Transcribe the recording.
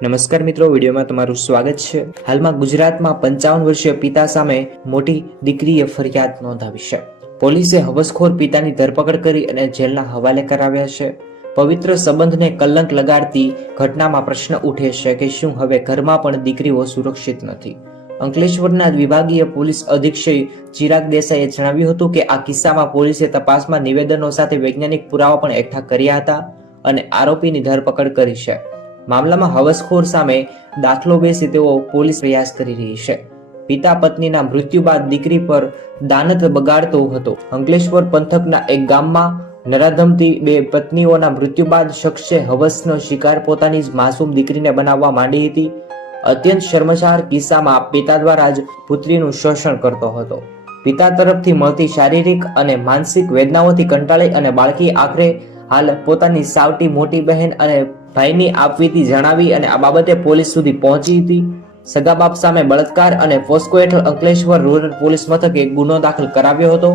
નમસ્કાર મિત્રો, વિડીયોમાં તમારું સ્વાગત છે। હાલમાં ગુજરાતમાં 55 વર્ષીય પિતા સામે મોટી દીકરીએ ફરિયાદ નોંધાવી છે। પોલીસે હવસખોર પિતાની ધરપકડ કરી અને જેલના હવાલે કરાવ્યા છે। પવિત્ર સંબંધને કલંક લગાડતી ઘટનામાં પ્રશ્ન ઉઠે છે કે શું હવે ઘરમાં પણ દીકરીઓ સુરક્ષિત નથી। અંકલેશ્વરના વિભાગીય પોલીસ અધિક્ષક ચિરાગ દેસાઈએ જણાવ્યું હતું કે આ કિસ્સામાં પોલીસે તપાસમાં નિવેદનો સાથે વૈજ્ઞાનિક પુરાવા પણ એકઠા કર્યા હતા અને આરોપીની ધરપકડ કરી છે। મામલામાં હવસખોર સામે દાખલો બેસી તેવો પોલીસ પ્રયાસ કરી રહી છે। પિતા પત્નીના મૃત્યુ બાદ દીકરી પર દાનત બગાડતો હતો। અંકલેશ્વર પંથકના એક ગામમાં નરાધમથી બે પત્નીઓના મૃત્યુ બાદ શખ્સે હવસનો શિકાર પોતાની જ માસૂમ દીકરીને બનાવવા માંડી હતી। અત્યંત શર્મસાર કિસ્સામાં પિતા દ્વારા જ પુત્રીનું શોષણ કરતો હતો। પિતા તરફથી મળતી શારીરિક અને માનસિક વેદનાઓથી કંટાળી અને બાળકી આખરે હાલ પોતાની સાવટી મોટી બહેન અને ભાઈની આપવીતી જણાવી અને આ બાબતે પોલીસ સુધી પહોંચી હતી। સગા બાપ સામે બળાત્કાર અને પોસ્કો હેઠળ અંકલેશ્વર રૂરલ પોલીસ મથકે ગુનો દાખલ કરાવ્યો હતો।